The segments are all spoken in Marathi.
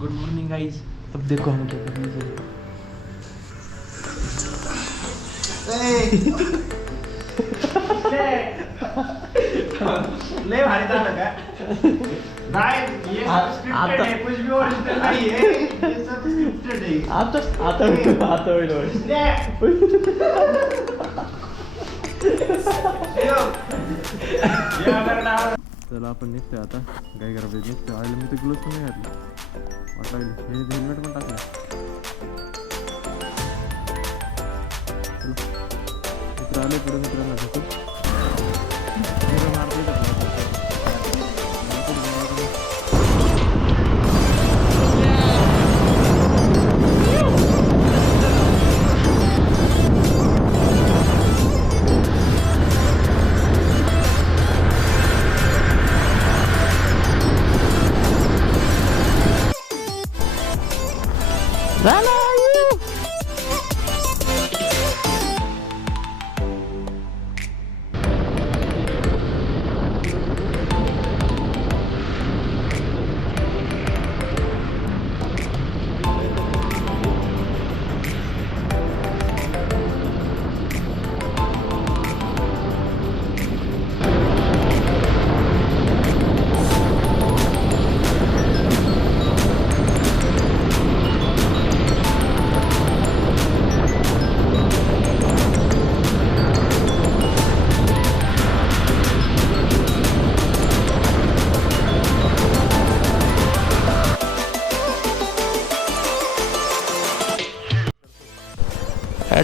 Good morning guys. अब देखो हम क्या करने जा लय भारी झालं का? नाही, ये सब scripted आहे, कुछ भी original नाही आहे. ये सब scripted आहे. आता होईल चला आपण निघतोय आता काय करा पाहिजे निघतोय आयला मी तर ग्लोव्स पण नाही घातले वाट लागली हे हेल्मेट पण टाकलं मित्र आले पुढे मित्रांना भेटू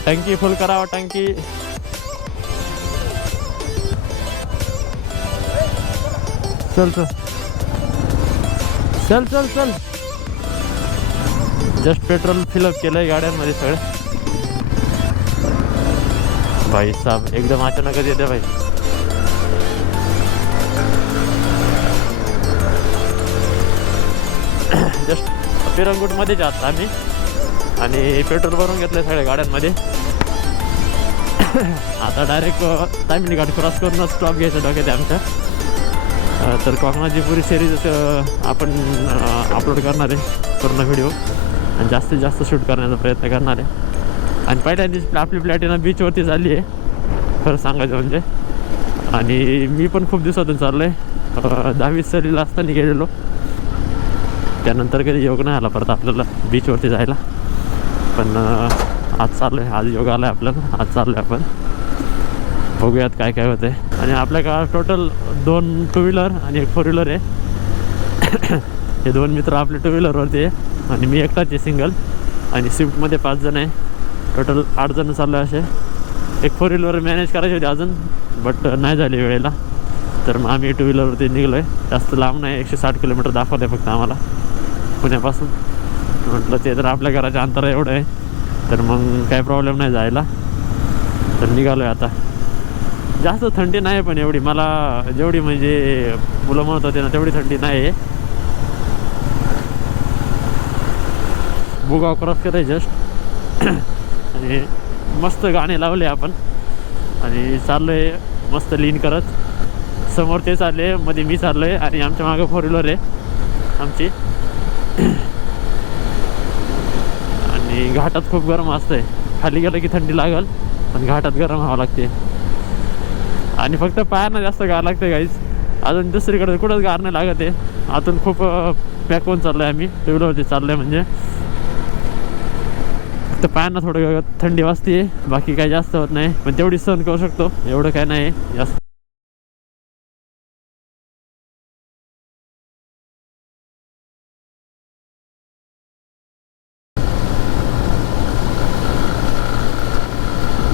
टंकी फुल करावा टंकी चल चल चल चल चल जस्ट पेट्रोल फिलअप केलंय गाड्यांमध्ये सगळं भाई साहब एकदम अचानकच येते भाई जस्ट पिरंगुट मध्ये जात आम्ही आणि पेट्रोल भरून घेतलंय सगळ्या गाड्यांमध्ये आता डायरेक्ट तामिनी घाट क्रॉस करूनच स्टॉप घ्यायचा डोक्यात आमच्या तर कोकणाची पुरी सिरीज आपण अपलोड करणार आहे पूर्ण व्हिडिओ आणि जास्तीत जास्त शूट करण्याचा प्रयत्न करणार आहे आणि पहिल्या दिवशी आपली प्लॅटिना बीचवरती झाली आहे खरं सांगायचं म्हणजे आणि मी पण खूप दिवसातून चाललो आहे 10-20 सहलीला असताना गेलेलो त्यानंतर कधी योग नाही आला परत आपल्याला बीचवरती जायला पण आज चाललो आहे आज योग आला आहे आपल्याला आज चाललो आहे आपण बघूयात काय काय होतं आहे आणि आपल्या टोटल 2 टू व्हीलर आणि 1 4 व्हीलर आहे हे 2 मित्र आपले टू व्हीलरवरती आहे आणि मी एकटाच आहे सिंगल आणि स्विफ्टमध्ये 5 जण आहे टोटल 8 जण चाललो आहे असे 1 4 व्हीलर मॅनेज करायची होती अजून बट नाही झाली वेळेला तर मग आम्ही टू व्हीलरवरती निघलो आहे जास्त लांब नाही 160 किलोमीटर दाखवलं आहे फक्त आम्हाला पुण्यापासून म्हटलं ते तर आपल्या घराच्या अंतर एवढं आहे तर मग काय प्रॉब्लेम नाही जायला तर निघालो आहे आता जास्त थंडी नाही पण एवढी मला जेवढी म्हणजे मुलं म्हणत होते ना तेवढी थंडी नाही आहे बुगाव क्रॉस कराय जस्ट आणि मस्त गाणे लावले आपण आणि चाललो आहे मस्त लीन करत समोर ते चालले मध्ये मी चाललो आहे आणि आमच्या मागं 4 व्हीलर आहे आमची आणि घाटात खूप गरम असतंय खाली गेलं की थंडी लागल पण घाटात गरम व्हावं लागते आणि फक्त पायांना जास्त गार लागते गाईज अजून दुसरीकडे कुठंच गार नाही लागत आहे आतून खूप पॅक होऊन चाललो आहे आम्ही टू व्हीलरवरती चाललो आहे म्हणजे फक्त पायांना थोडं थंडी वाजते बाकी काही जास्त होत नाही पण तेवढी सहन करू शकतो एवढं काय नाही जास्त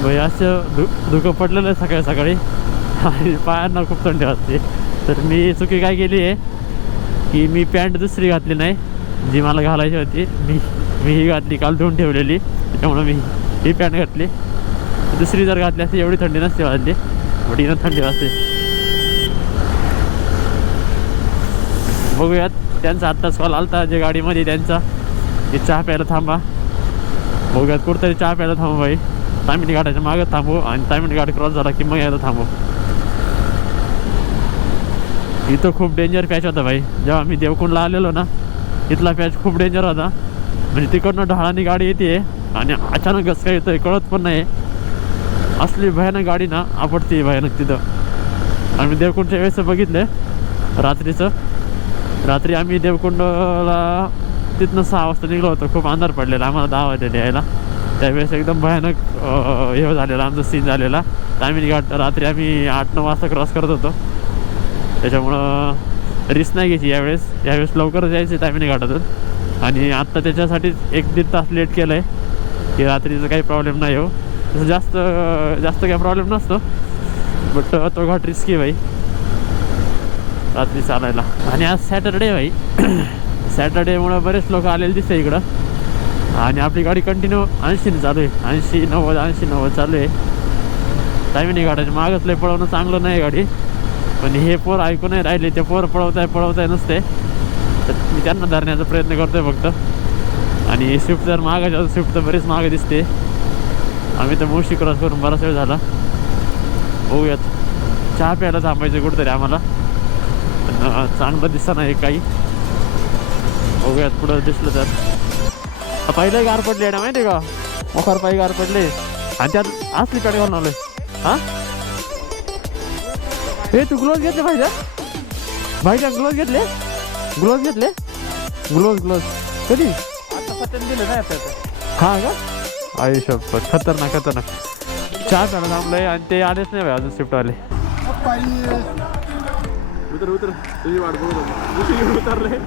भाई असं धुकं पडलेलं आहे सकाळी सकाळी आणि पायांना खूप थंडी वाजते तर मी चुकी काय केली आहे की मी पॅन्ट दुसरी घातली नाही जी मला घालायची होती मी ही घातली काल धुवून ठेवलेली त्याच्यामुळं मी ही पॅन्ट घातली दुसरी जर घातली असती एवढी थंडी नसते वाजली बट हिनं थंडी वाजते बघूयात त्यांचा आत्ताच कॉल आलता जे गाडीमध्ये त्यांचा की चहा प्यायला थांबा बघूयात कुठंतरी चहा प्यायला थांबू भाई तामिनी घाटाच्या मागं थांबू आणि तामिनी घाट क्रॉस झाला की मग यायला थांबू इथं खूप डेंजर पॅच होता भाई जेव्हा मी देवकुंडला आलेलो ना इथला पॅच खूप डेंजर होता. म्हणजे तिकडनं ढाळाने गाडी येते आणि अचानकच काय येतंय कळत पण नाही. असली भयानक गाडी ना आपटते भयानक तिथं. आम्ही देवकुंडच्या वेळेस बघितले रात्रीचं. रात्री आम्ही देवकुंडला तिथनं 6 वाजता निघलो होतो. खूप अंधार पडलेला आम्हाला 10 वाजता यायला. त्यावेळेस एकदम भयानक हे झालेला आमचा सीन झालेला. तर आम्ही रात्री आम्ही 8-9 वाजता क्रॉस करत होतो. त्याच्यामुळं रिस्क नाही घ्यायची यावेळेस लवकरच यायचं टायमिंग घाटातून. आणि आत्ता त्याच्यासाठीच 1-1.5 तास लेट केलं आहे की रात्रीचं काही प्रॉब्लेम नाही हो. तसं जास्त काही प्रॉब्लेम नसतो. बट तो घाट रिस्की भाई रात्री चालायला. आणि आज सॅटरडे भाई सॅटरडेमुळं बरेच लोक आलेले दिसते इकडं. आणि आपली गाडी कंटिन्यू 80 चालू आहे. 80-90 चालू आहे. टायमिंग घाटाचे मागच लय पळवणं चांगलं नाही गाडी. पण हे पोर ऐकून नाही राहिले. ते पोर पळवताय नसते. तर मी त्यांना धरण्याचा प्रयत्न करतोय फक्त. आणि स्विफ्ट जर मागायच्या स्विफ्ट तर बरेच मागं दिसते. आम्ही तर मुळशी क्रॉस करून बराच वेळ झाला. बघूयात चहा प्यायला थांबायचं कुठंतरी आम्हाला. पण चांगलं दिसतं नाही काही. बघूयात पुढं दिसलं तर. पहिलं गार पडले ना माहिती का. मोखार पायी गार पडले आणि त्यात असली पेट घालून आलोय. हां हे तू ग्लोव्ज घेतले पाहिजे भाईच्या. ग्लोव्ज घेतले ग्लोव्ज कधी आता पतन दिलं नाही आपल्याला. हा का आयुष्य खतरनाक. चहा प्यायला थांबलंय आणि ते आलेच नाही भाई अजून स्विफ्टवाले. उतर तुझी वाट बघत उतरले.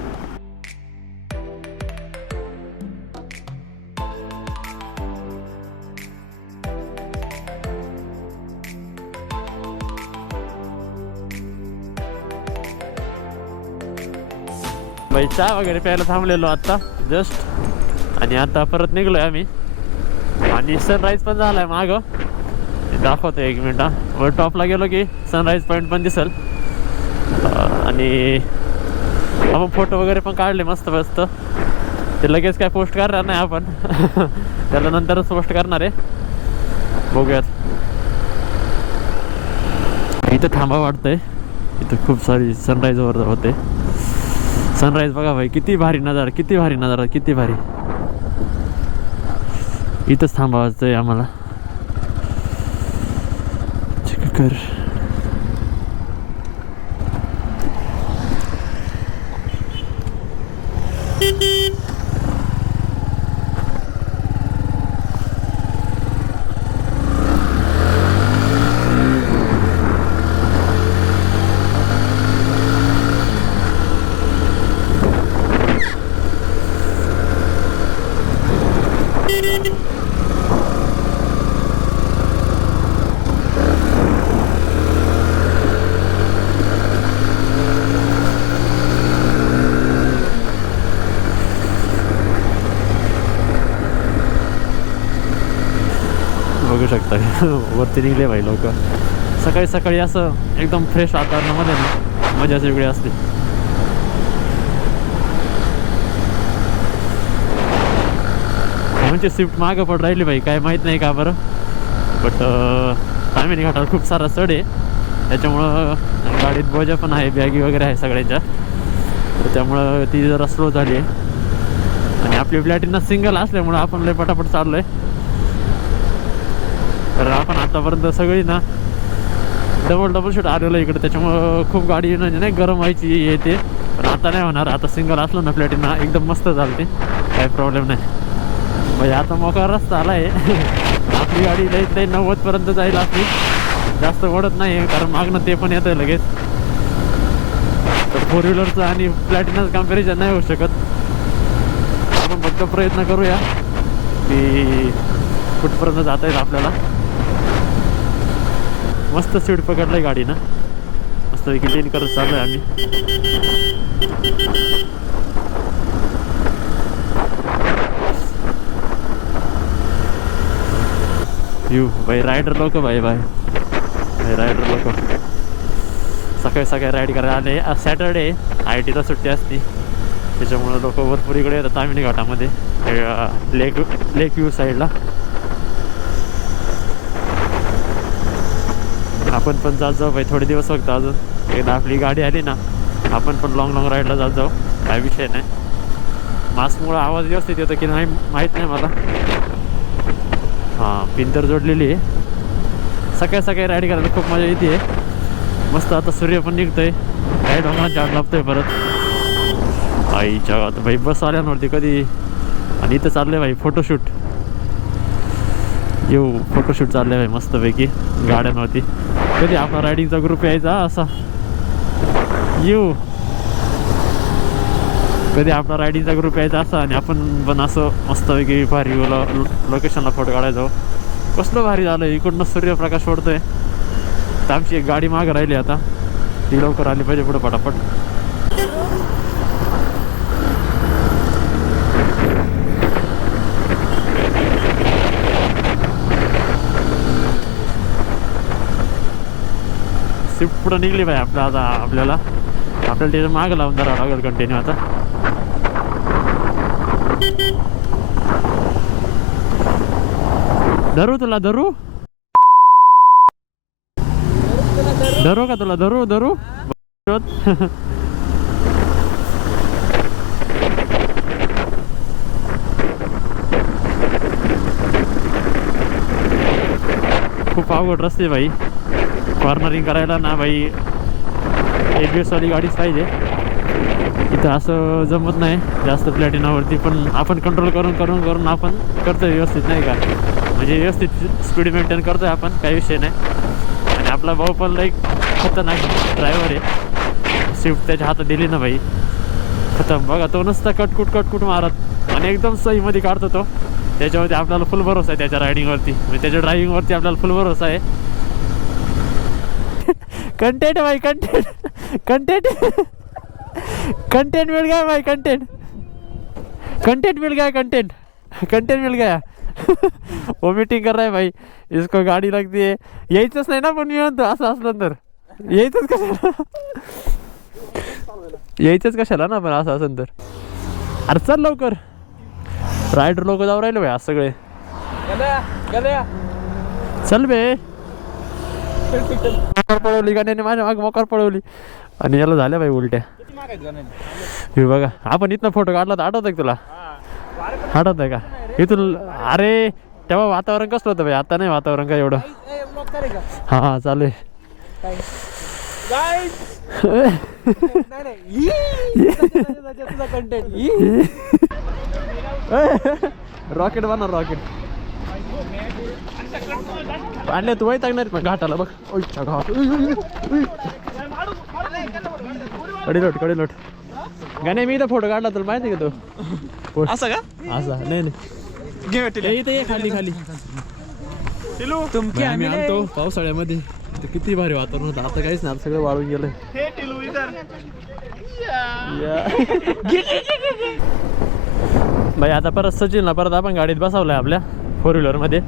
भाई चहा वगैरे प्यायला थांबलेलो आत्ता जस्ट. आणि आता परत निघलोय आम्ही. आणि सनराईज पण झालाय मागं दाखवतो 1 मिनिटा. वर टॉपला गेलो की सनराईज पॉईंट पण दिसेल. आणि आपण फोटो वगैरे पण काढले मस्त. ते लगेच काय पोस्ट करणार नाही आपण त्याला नंतरच पोस्ट करणार आहे. बघूयात. इथं थांबा वाटतंय. इथं खूप सारी सनराईज वर होते. सनराईज बघा भाई किती भारी नजारा किती भारी. इथंच थांबावायचं आहे आम्हाला. चेक कर. बघू शकता वरती निघले भाई लोक. सकाळी असं एकदम फ्रेश वातावरणामध्ये ना मजाच वेगळी असते. म्हणजे स्विफ्ट मागं पड राहिली भाई काय माहीत नाही का बरं. बट तामिनी घाटावर खूप सारा चढ आहे. त्याच्यामुळं गाडीत बोजा पण आहे बॅगी वगैरे आहे सगळ्यांच्या. तर त्यामुळं ती जरा स्लो झाली आहे. आणि आपली प्लॅटिना सिंगल असल्यामुळं आपण लय पटापट चाललो आहे. तर आपण आतापर्यंत सगळी ना डबल शूट आलेलं इकडे. त्याच्यामुळं खूप गाडी म्हणजे नाही गरम व्हायची येते. पण आता नाही होणार. आता सिंगल असलं ना प्लॅटिना एकदम मस्त चालते. काही प्रॉब्लेम नाही. म्हणजे आता मोकळा रस्ता आला आहे. आपली गाडी लई 90पर्यंत जाईल आपली. जास्त ओढत नाही कारण मागणं ते पण येतं लगेच. तर 4 व्हीलरचं आणि प्लॅटिनाचं कम्पॅरिझन नाही होऊ शकत. आपण फक्त प्रयत्न करूया की कुठपर्यंत जाता येईल आपल्याला. मस्त स्पीड पकडलं गाडी ना. मस्त क्लीन करत चालू आहे आम्ही. यू भाई रायडर लोक भाई रायडर लोक सकाळी राईड करायला आले. आज सॅटरडे ITला सुट्टी असते. त्याच्यामुळं लोक भरपूर इकडे येतात तामिनी घाटामध्ये लेक व्ह्यू साईडला. आपण पण जात जाऊ भाई थोडे दिवस फक्त अजून. एकदा आपली गाडी आली ना आपण पण लॉंग राईडला जात जाऊ. काय विषय नाही. मास्कमुळं आवाज व्यवस्थित येतो की नाही माहीत नाही मला. हां पिन तर जोडलेली आहे. सकाळी सकाळी राईड करायला खूप मजा येते. मस्त आता सूर्य पण निघतोय. काही डोंगरांच्या आड लाभतोय परत. आईच्या गावात भाई बस आल्यावरती कधी. आणि इथं चाललंय भाई फोटोशूट. येऊ फोटोशूट चाललंय भाई मस्तपैकी गाड्यांवरती. कधी आपला रायडिंगचा ग्रुप यायचा असा. येऊ कधी आपला रायडिंगचा ग्रुप यायचा असा आणि आपण पण असं मस्तपैकी भारी लोकेशनला फोटो काढायचो. कसलं भारी झालं. इकडनं सूर्यप्रकाश पडतोय. तर आमची एक गाडी मागं राहिली आता. ती लवकर आली पाहिजे पुढं पटापट. स्विफ्ट पुढं निघली पाहिजे आता आपल्याला त्याच्या मागं लावून धरावं लागेल कंटिन्यू आता. धरू तुला धरू का तुला धरू खूप अवघड रस्ते भाई. कॉर्नरिंग करायला ना भाई ABS वाली गाडीच पाहिजे. इथं असं जमत नाही जास्त प्लॅटिनावरती. पण आपण कंट्रोल करून आपण करतोय व्यवस्थित नाही का. म्हणजे व्यवस्थित स्पीड मेंटेन करतोय आपण. काही विषय नाही. आणि आपला भाऊ पण लाईक खतरनाक ड्रायव्हर आहे. स्विफ्ट त्याच्या हातात दिली ना भाई खतम. बघा तो नुसता कटकुट मारत आणि एकदम सहीमध्ये काढतो तो. त्याच्यावरती आपल्याला फुल भरोसा आहे त्याच्या रायडिंगवरती. म्हणजे त्याच्या ड्रायव्हिंगवरती आपल्याला फुल भरोसा आहे. कंटेंट भाई कंटेंट मिल गया भाई. कंटेंट मिल गया. वॉमिटिंग कर रहा है भाई. इसको गाडी लागती है. यायचंच नाही ना पण मी म्हणतो असं असलं तर. यायचंच कशाला ना पण असं असेल तर. अरे चल लवकर. रायडर लोक जाऊ राहिले भाई आज सगळे. चल बे. मोकार पळवली गाण्याने माझ्या माग मोकार पळवली आणि याला झाल्या भाई उलट्या. हे बघा आपण इथनं फोटो काढला तर आठवत आहे तुला. आठवत आहे का इथून. अरे तेव्हा वातावरण कसलं होतं भाई. आता नाही वातावरण का एवढं. हा चालू आहे. रॉकेट बना रॉकेट आणले तू वय टाकणार पण घाटाला बघ. कडेलोट गाणे मी इथं फोटो काढला तुला माहिती का तो. असं का असा नाही इथं ये खाली मी आणतो पावसाळ्यामध्ये. किती भारी वातावरण होतं. आता काहीच नाही सगळं वाळून गेलंय. भाई आता परत सचिनला परत आपण गाडीत बसवलंय आपल्या 4 व्हीलरमध्ये.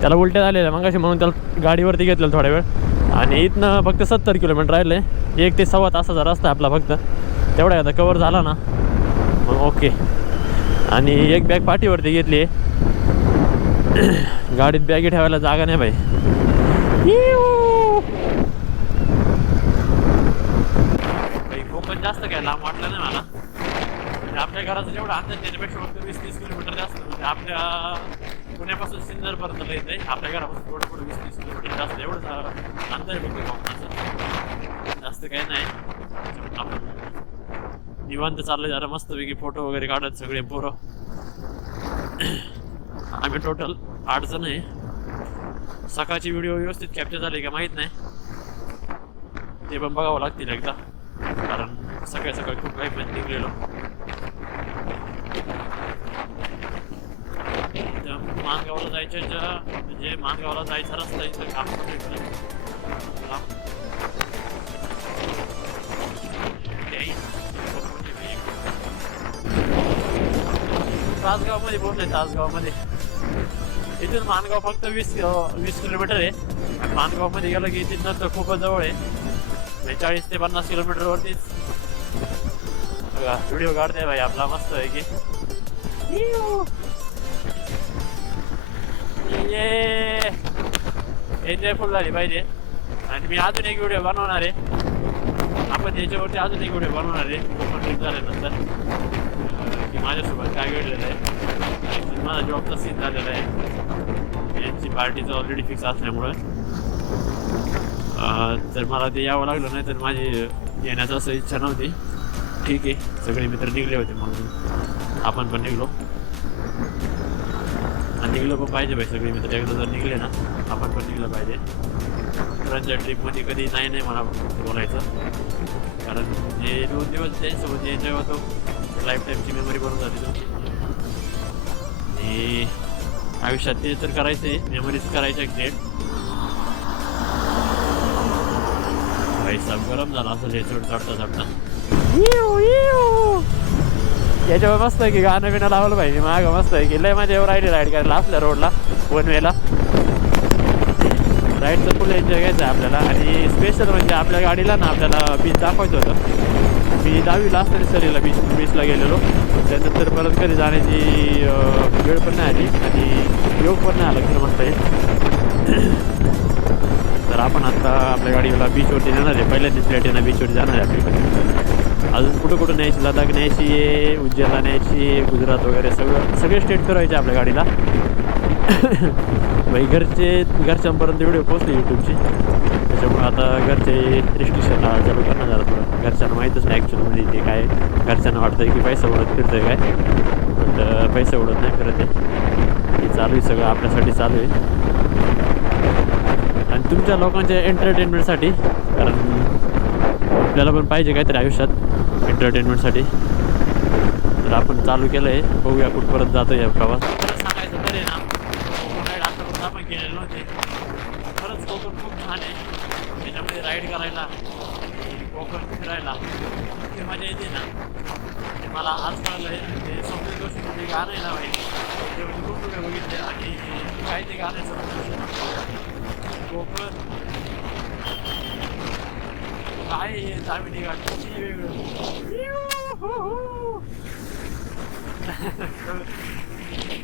त्याला उलट्या झालेल्या मगाशी म्हणून त्याला गाडीवरती घेतलेलं थोड्या वेळ. आणि इथनं फक्त 70 किलोमीटर राहिलं आहे. 1 ते सव्वा तासाचा रस्ता आपला फक्त. तेवढा आता कवर झाला ना मग ओके. आणि एक बॅग पाठीवरती घेतली आहे. गाडीत बॅगी ठेवायला जागा नाही भाई. कोकण जास्त काय लांब वाटलं नाही मला. म्हणजे आपल्या घराचं जेवढं अंतर त्याच्यापेक्षा फक्त 20-30 किलोमीटर जास्त. म्हणजे आपल्या पुण्यापासून सिन्नरपर्यंत येत आहे. आपल्या घरापासून थोडं पुढे 20-30 किलोमीटर जास्त एवढं अंतर आहे फक्त कोकणाचं. जास्त काही नाही. आपण निवांत चाललं जरा मस्तपैकी फोटो वगैरे काढत सगळे पोरं. आम्ही टोटल 8 जण आहे. सकाळची व्हिडिओ व्यवस्थित कॅप्चर झाली का माहीत नाही. ते पण बघावं लागतील एकदा. कारण सकाळी खूप काही पण निघलेलो. माणगावला जायच्या म्हणजे माणगावला जायचा रस्ता इथं काम तासगावमध्ये पोहोचले. तासगावमध्ये इथून माणगाव फक्त 20 किलोमीटर आहे. आणि माणगावमध्ये गेलं की तिथनं तर खूपच जवळ आहे. 40 ते 50 किलोमीटरवरतीच व्हिडिओ काढते भाई आपला मस्त आहे की. एन्जॉय फुल झाली पाहिजे. आणि मी अजून एक व्हिडिओ बनवणार आहे. आपण याच्यावरती अजून एक व्हिडिओ बनवणार आहे कोकण ट्रिप झाल्यानंतर. की माझ्यासोबत काय घडलेलं आहे. माझा जॉबचा सीन झालेला आहे, यांची पार्टीचं ऑलरेडी फिक्स असल्यामुळं तर मला ते यावं लागलं नाही तर माझी येण्याचं असं इच्छा नव्हती. ठीक आहे, सगळे मित्र निघले होते म्हणून आपण पण निघलो. आणि निघलं पण पाहिजे भाई, सगळे मित्र एकदा जर निघले ना आपण पण निघलं पाहिजे. मित्रांच्या ट्रिपमध्ये कधी नाही मला बोलायचं, कारण जे 2 दिवस त्यांच्यासोबत एन्जॉय होतो लाईफ टाईमची मेमरी बनून जाते तुमची. आणि आयुष्यात ते तर करायचं आहे, मेमरीज करायच्या क्रिएट. भाई सब गरम झाला असं हे चढता याच्यावर मस्त आहे की गाणं बिणं लावलं पाहिजे. मागं मस्त आहे की लय माझ्या एवढं राहिली राईड करायला आपल्या रोडला 1 वेला. राईडचं फुल एन्जॉय घ्यायचं आहे आपल्याला. आणि स्पेशल म्हणजे आपल्या गाडीला ना आपल्याला बीच दाखवायचं होतं. मी 10वीला असताना सरीला बीचला गेलेलो, त्यानंतर परत कधी जाण्याची वेळ पण नाही आली आणि योग पण नाही आला खरं मस्त आहे. तर आपण आता आपल्या गाडीला बीचवरती नेणार आहे. पहिल्यांदाच प्लॅटिना बीचवरती जाणार आहे आपल्याकडे. अजून कुठं न्यायची, लडाख न्यायची आहे, उज्जैनला न्यायची आहे, गुजरात वगैरे सगळे स्टेट फिरवायचे आपल्या गाडीला. भाई घरच्यांपर्यंत व्हिडिओ पोचले यूट्यूबची, त्याच्यामुळे आता घरचे रिस्ट्रिक्शन चालू करणार झालं थोडं. घरच्यांना माहीतच नाही ॲक्च्युअलमध्ये ते काय. घरच्यांना वाटतं आहे की पैसा उडत फिरतं आहे काय, पण पैसा उडत नाही फिरत आहे. हे चालू आहे सगळं आपल्यासाठी चालू आहे आणि तुमच्या लोकांच्या एंटरटेनमेंटसाठी. कारण आपल्याला पण पाहिजे काहीतरी आयुष्यात एंटरटेनमेंटसाठी. तर आपण चालू केलं आहे, बघूया कुठपर्यंत जातो या प्रवास. खरंच सांगायचं तरी ना, कोकण राईड आतापर्यंत आपण केलेलं नव्हते. खरंच कोकण खूप छान आहे. त्याच्यामध्ये राईड करायला, कोकण फिरायला इतकी मजा येते ना. ते मला आज कळलं आहे. ते स्वप्नील जोशीचं जे गाणं आहे ना भाई, ते खूप व्हिडिओ बघितले आणि काय ते गाणं आहे स्वप्नील जोशी कोकण काय आहे तामिनी घाट किती वेगळं.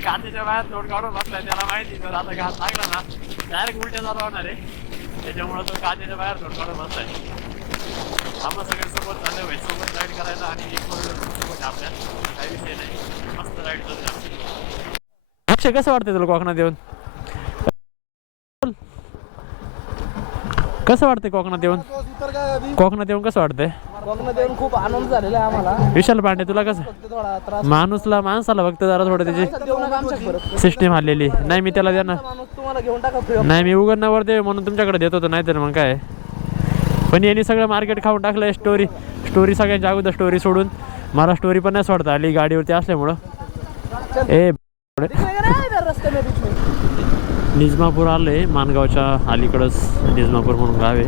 कांद्याच्या बाहेर तोड काढून बसलाय, त्याला माहिती तर आता घात लागला ना डायरेक्ट उलट्या चालू होणार आहे. त्याच्यामुळं तो कांद्याच्या बाहेर तोड काढून बसलाय. आम्हाला सगळे सोबत चालले भाई, सोबत राईड करायला आणि सोबत आपल्या काही विषय नाही, मस्त राईड करतो. अक्षय कसं वाटतंय तुला कोकणात येऊन? कसं वाटतंय कोकणात येऊन? कोकणात येऊन कसं वाटतंय? कोकणात येऊन खूप आनंद झालेला आहे आम्हाला. विशाल पांडे तुला कसं? थोडा त्रास माणसाला फक्त जरा थोडं त्याची सिस्टीम हल्लेली नाही. मी त्याला देणार तुम्हाला घेऊन टाका नाही, मी उघडण्यावर दे म्हणून तुमच्याकडे देत होतो, नाही तर मग काय. पण यांनी सगळं मार्केट खाऊन टाकलं. स्टोरी सगळ्यांच्या अगोदर स्टोरी सोडून मला स्टोरी पण नाही सोडता आली गाडीवरती असल्यामुळं. निजमापूर आले, मानगावच्या अलीकडंच निजमापूर म्हणून गाव आहे.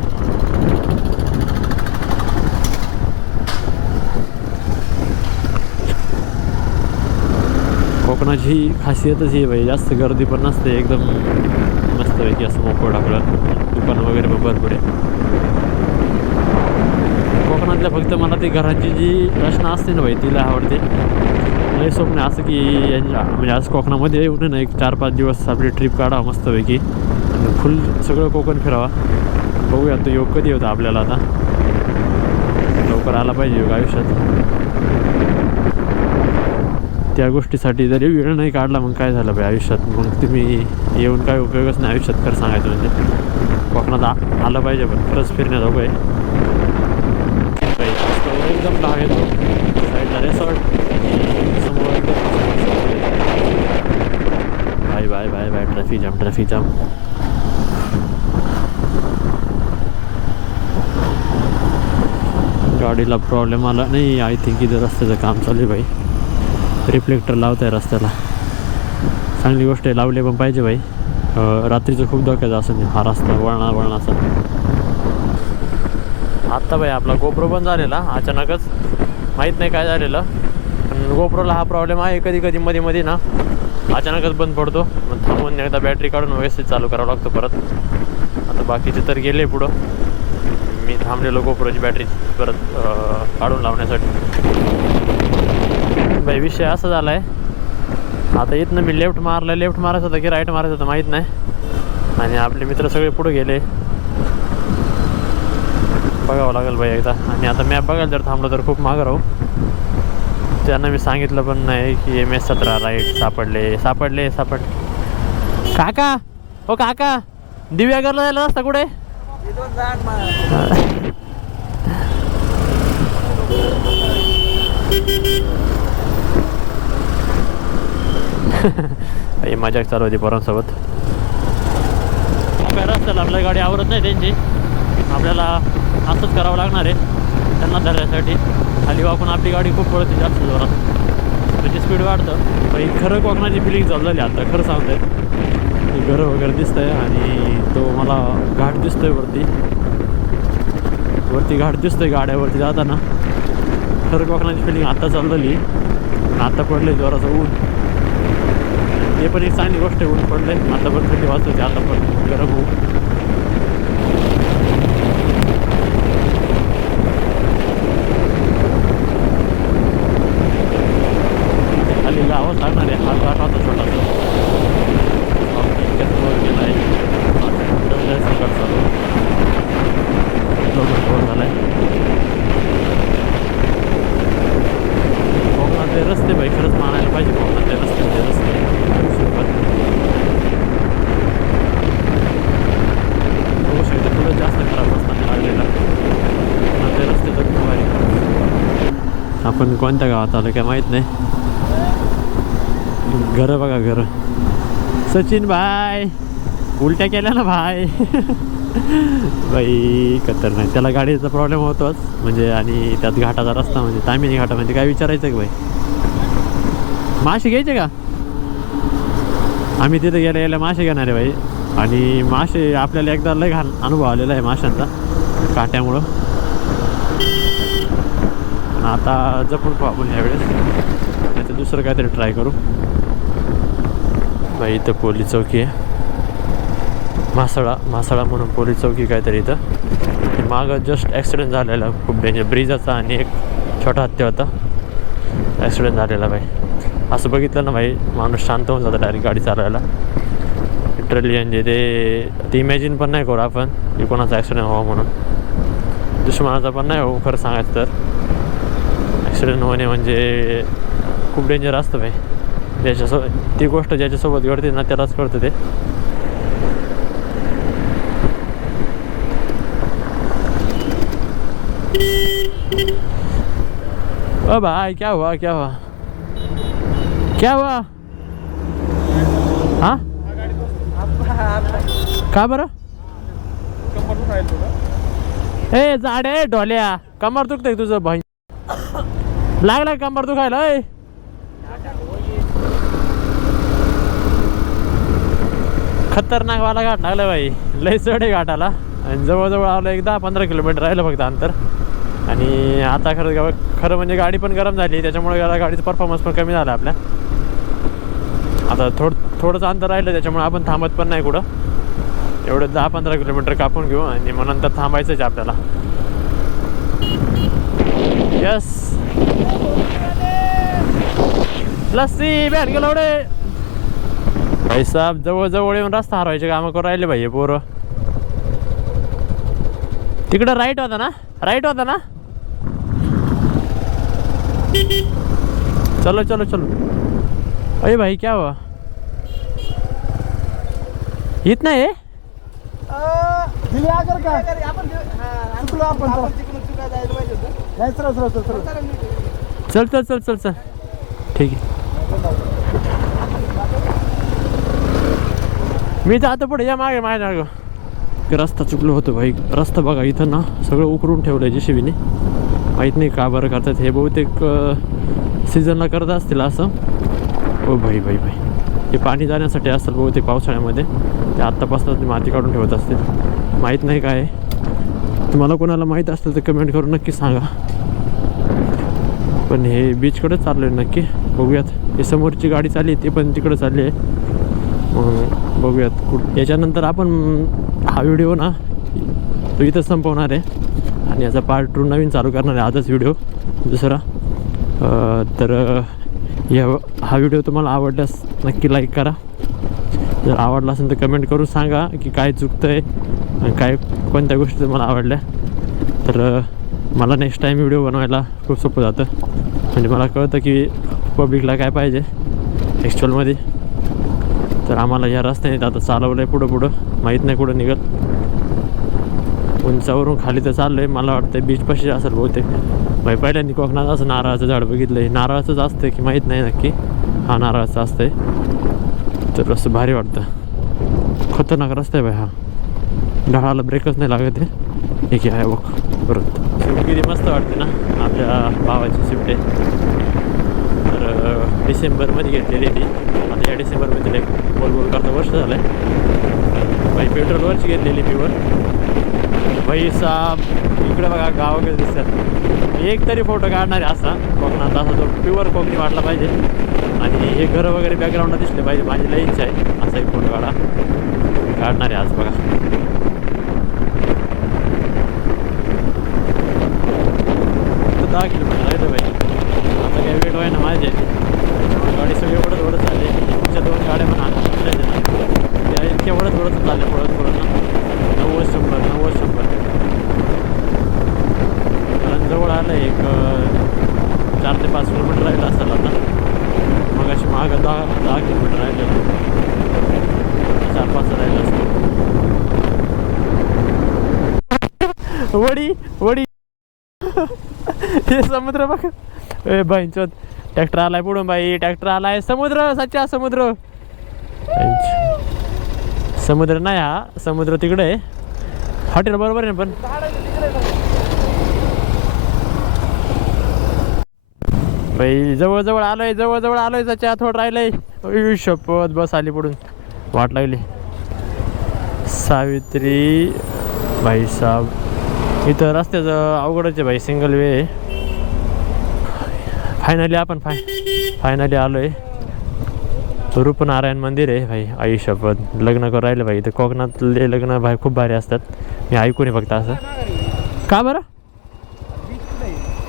कोकणाची खासियतच ही भाई, जास्त गर्दी पण नसते, एकदम मस्तपैकी असं मोकळं टाकलं. दुकानं वगैरे पण भरपूर आहे कोकणातल्या. फक्त मला ती घरांची जी रचना असते ना भाई, तिला आवडते. लय स्वप्न असं की म्हणजे आज कोकणामध्ये येऊन ना 1-4-5 दिवस आपली ट्रिप काढा मस्तपैकी, फुल सगळं कोकण फिरावा. बघूया तो योग कधी होता आपल्याला. आता लवकर आला पाहिजे योग आयुष्यात. त्या गोष्टीसाठी जरी वेळ नाही काढला मग काय झालं पाहिजे आयुष्यात, मग तुम्ही येऊन काय उपयोगच नाही आयुष्यात. खरं सांगायचं म्हणजे कोकणात आलं पाहिजे, पण खरंच फिरण्याजोगं आहे. एकदम लाग येतो साईडला रेसॉर्ट समोर एकदम. By traffic jam. गाडीला प्रॉब्लेम आला नाही. आय थिंक इथं रस्त्याचं काम चालू आहे भाई. रिफ्लेक्टर लावत आहे रस्त्याला, चांगली गोष्ट आहे, लावले पण पाहिजे भाई. रात्रीचं खूप धोक्याचं असं नाही हा रस्ता, वळणाचा. आत्ता भाई आपला गोप्रो पण झालेला अचानकच, माहीत नाही काय झालेलं. पण गोप्रोला हा प्रॉब्लेम आहे, कधी मध्ये ना अचानकच बंद पडतो. मग थांबून एकदा बॅटरी काढून व्यवस्थित चालू करावं लागतं परत. आता बाकीचे तर गेले पुढं, मी थांबलेलो गोप्रोची बॅटरी परत काढून लावण्यासाठी. भाई विषय असा झाला आहे, आता इथनं मी लेफ्ट मारायचं होतं की राईट मारायचं होतं माहीत नाही. आणि आपले मित्र सगळे पुढे गेले, बघावं लागेल भाई एकदा. आणि आता मॅप बघायला जर थांबलो तर खूप मागं राहू. त्यांना मी सांगितलं पण नाही की MS-17 राईट सापडले. काका हो काका, दिव्यागरला जायला रस्ता कुठे? ही मजाक चालू होती पोरांसोबत. काय रस्त्याला आपल्या गाडी आवरत नाही त्यांची, आपल्याला असंच करावं लागणार आहे त्यांना धरण्यासाठी. खाली वाकून आपली गाडी खूप पळते जास्त जोरात, म्हणजे स्पीड वाढतं. पण खरं कोकणाची फिलिंग चालू झाली आता, खरं सांगतोय. घरं वगैरे दिसत आहे आणि तो मला घाट दिसतोय वरती घाट दिसतोय गाड्यावरती जाताना. खरं कोकणाची फिलिंग आता चालू झाली. आता पडले जोराचं ऊन, ते पण एक चांगली गोष्ट आहे. ऊन पडले, आता पण थंडी वाजते, आता पण गरम होऊ. खाली गावच लागणार आहे. हा घाट होता छोटासा, इतक्यात वर गेला आहे. सकाळ चालू लवकर वर झाला आहे. कोकणातले रस्ते बाई खरंच मानायला पाहिजे. कोकणातले रस्ते बघू शकते थोडं जास्त खराब असताना लागलेला. कोकणातले रस्ते तर खूप भारी. आपण कोणत्या गावात आलो काय माहीत नाही. घरं बघा घरं. सचिन भाई उलट्या केल्या ना भाई. बाई खतरनाक. त्याला गाडीचा प्रॉब्लेम होतोच म्हणजे, आणि त्यात घाटाचा रस्ता म्हणजे तामिनी घाटा म्हणजे काय विचारायचं का भाई. मासे घ्यायचे का? आम्ही तिथे गेल्या मासे घेणार आहे भाई. आणि मासे आपल्याला एकदा लय घाण अनुभव आलेला आहे माशांचा काट्यामुळं. पण आता जपून पाहू आपण यावेळेस, नाही तर दुसरं काहीतरी ट्राय करू. बाई इथं पोलीस चौकी आहे, मासाळा म्हणून पोलीस चौकी काहीतरी इथं. मागं जस्ट ॲक्सिडेंट झालेला खूप डेंजर, ब्रिजाचा आणि एक छोटा हत्या होता. ॲक्सिडेंट झालेला भाई. असं बघितलं ना भाई, माणूस शांत होऊन जातं डायरेक्ट गाडी चालवायला. लिटरली म्हणजे ते इमॅजिन पण नाही करू आपण की कोणाचा ॲक्सिडेंट व्हावा म्हणून. दुश्मनाचा पण नाही हो खरं सांगायचं तर. ॲक्सिडेंट होणे म्हणजे खूप डेंजर असतं भाई. ती गोष्ट ज्याच्यासोबत घडते ना त्यालाच कळतं ते. ओ भाई क्या हुआ हाँ का बरं? ए जाडे ढोल्या, कमर दुखतंय तुझं भाई. लागलाय कमर दुखायला. खतरनाक वाला घाट लागला भाई, लय चढ आहे घाटाला. आणि जवळजवळ आलं एक 10-15 किलोमीटर राहिलं फक्त अंतर. आणि आता खरं म्हणजे गाडी पण गरम झाली, त्याच्यामुळे गाडीचा परफॉर्मन्स पण कमी झाला आपल्या. आता थोडंसं अंतर राहिलं, त्याच्यामुळे आपण थांबत पण नाही कुठं. एवढं 10-15 किलोमीटर कापून घेऊ आणि मग नंतर थांबायचंच आपल्याला. यस लस्सी बॅट गेलो भाई साहेब. जवळ येऊन रस्ता हरवायचे कामं करून राहिले भाई पोरं. तिकडं राईट होता ना? चलो अरे भाई क्या हुआ? इतना है? चल ठीक आहे. मी जातो पुढे, या मागे माझ्या. रस्ता चुकलो होतो भाई. रस्ता बघा इथं ना सगळं उकरून ठेवलं आहे JCBने. माहीत नाही का बरं करतात हे, बहुतेक सीझनला करत असतील असं. ओ भाई हे पाणी जाण्यासाठी असेल बहुतेक पावसाळ्यामध्ये. ते आत्तापासून ते माती काढून ठेवत असतील. माहीत नाही काय. तुम्हाला कोणाला माहीत असेल तर कमेंट करून नक्की सांगा. पण हे बीचकडे चाललो आहे नक्की. बघूयात. हे समोरची गाडी चालली ते पण तिकडं चालली आहे. बघूयात. याच्यानंतर आपण हा व्हिडिओ ना तो इथं संपवणार आहे आणि याचा पार्ट 2 नवीन चालू करणार आहे आजच व्हिडिओ दुसरा. तर हा व्हिडिओ तुम्हाला आवडल्यास नक्की लाईक करा. जर आवडला असेल तर कमेंट करून सांगा की काय चुकतं आहे आणि काय कोणत्या गोष्टी तुम्हाला आवडल्या. तर मला नेक्स्ट टाईम व्हिडिओ बनवायला खूप सोपं जातं. म्हणजे मला कळतं की पब्लिकला काय पाहिजे ॲक्च्युअलमध्ये. तर आम्हाला या रस्त्याने आता चालवलं आहे पुढं माहीत नाही कुठं निघत. उंचावरून खाली तर चाललं आहे, मला वाटतं बीचपाशी असेल बहुतेक. भाई पहिल्यांदा कोकणात असं नारळाचं झाड बघितलं आहे. नारळाचंच असतं की माहीत नाही नक्की. हा नारळाचं असतं आहे. तर असं भारी वाटतं. खतरनाक रस्ता आहे भाई हा. ढाळाला ब्रेकच नाही लागत आहे. एक आहे बघ परत. शिफ्ट किती मस्त वाटते ना आपल्या भावाची शिफ्ट आहे. तर डिसेंबरमध्ये घेतलेली ती. आता या डिसेंबरमध्ये तिला एक बोल करता वर्ष झालं आहे. बाई पेट्रोलवरची घेतलेली प्युअर. बाई साप इकडे बघा गाव वगैरे दिसतात. एक तरी फोटो काढणार आहे असा कोकणात, असा तो प्युअर कोकणी वाटला पाहिजे. आणि हे घरं वगैरे बॅकग्राऊंडला दिसले पाहिजे. माझी लई इच्छा आहे असा एक फोटो काढणार आहे आज बघा. 10 किलोमीटर आहे बाई. आता काही वेळ आहे ना माझे. गाडी सगळी ओढत चालली. तुमच्या 2 गाड्या पण आणल्या ना त्या इतक्या ओढत चालल्या पळत ना. 90-100 कारण जवळ आलं एक 4 ते 5 किलोमीटर राहिलं असेल आता. मग अशी मागं 10 किलोमीटर राहिलं. 4-5 राहिलं असतं. वडी हे समुद्र बघ. ए बाई चोत ट्रॅक्टर आलाय पुढून. बाई ट्रॅक्टर आलाय. समुद्र सच्चा समुद्र. समुद्र नाही हा, समुद्र तिकडे आहे. हॉटेल बरोबर आहे पण. बाई जवळ आलोय सच्चा. थोडं राहिलंय. शपथ बस आली पुढून. वाट लागली. सावित्री भाई साहेब इथं रस्त्याचं अवघडच आहे भाई. सिंगल वे आहे. फायनली आपण फायनली आलो आहे. रूपनारायण मंदिर आहे भाई. आई शपथ लग्न करून राहिले भाई. इथं कोकणातले लग्न भाई खूप भारी असतात. मी ऐकून फक्त असं. का बरं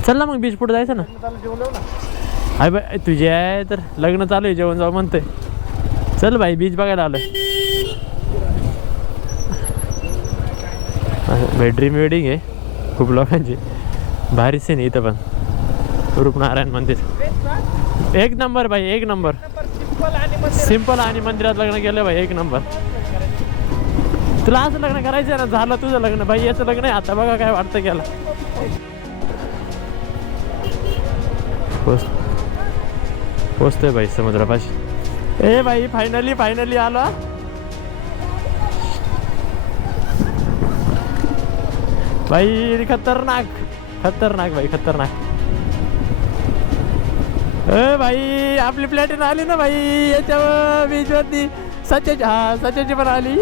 चल ना मग बीच पुढे जायचं ना. अरे बाई तुझी आहे तर लग्न चालू आहे जेवण जाऊ म्हणतोय. चल भाई बीच बघायला आलोय. भाई ड्रीम वेडिंग आहे खूप लोकांची. भारी सीन इथं पण. रूपनारायण मंदिर एक नंबर भाई. एक नंबर. सिंपल आणि मंदिरात लग्न केलं भाई. एक नंबर. तुला असं लग्न करायचं ना. झालं तुझं लग्न भाई. याचं लग्न आहे आता. बघा काय वाटतं केला. पोचतोय भाई समुद्रापाशी. ए भाई फायनली आलो. भाई खतरनाक भाई खतरनाक. ए भाई आपली प्लॅटिन आली ना भाई याच्या बीचवरती. सच्याची पण आली.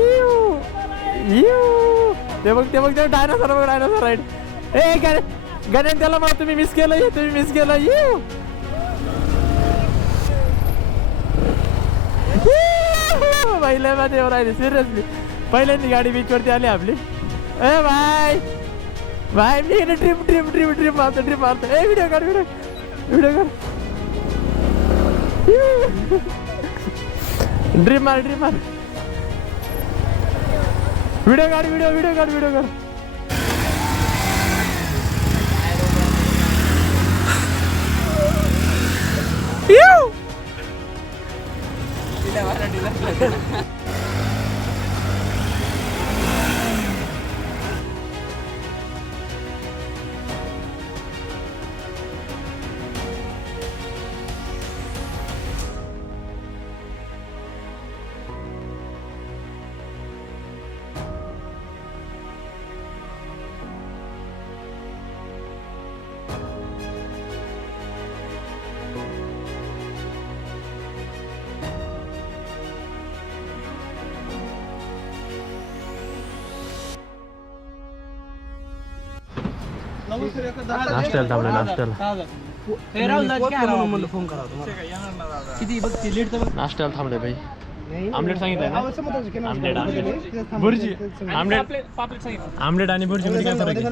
ते बघ डायनासोर राईड. ए गण्यान त्याला मग तुम्ही मिस केलं. भाई लय माझ्या राहिले सिरियसली. पहिल्यांदी गाडी बीचवरती आली आपली. ए भाई मी ट्रिप मारतो. ए व्हिडिओ काढ. ड्रीप मार. व्हिडिओ काढ. नाश्त्याला थांबले. नाश्त्याला थांबले भाई. आमलेट सांगितलंय ना. भुर्जी आमलेट आणि भुर्जी मध्ये काय फरक आहे?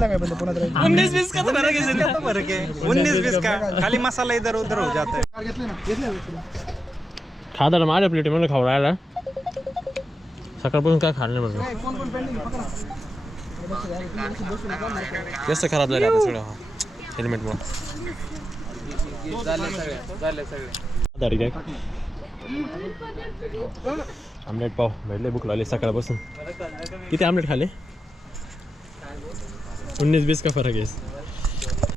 19-20 का फरक है. 19-20 का खाली मसाला इधर उधर हो जाता है. खादाला माझ्या प्लेटीमध्ये खाऊ राहिला. सकाळपासून काय खाल्लं नाही म्हणून. जास्त खराब झालं आता सगळं हेल्मेटमुळे. तारीख आहे आमलेट पाव भेटले भूक लागली सकाळपासून किती आमलेट खाले 19-20 का फरक आहे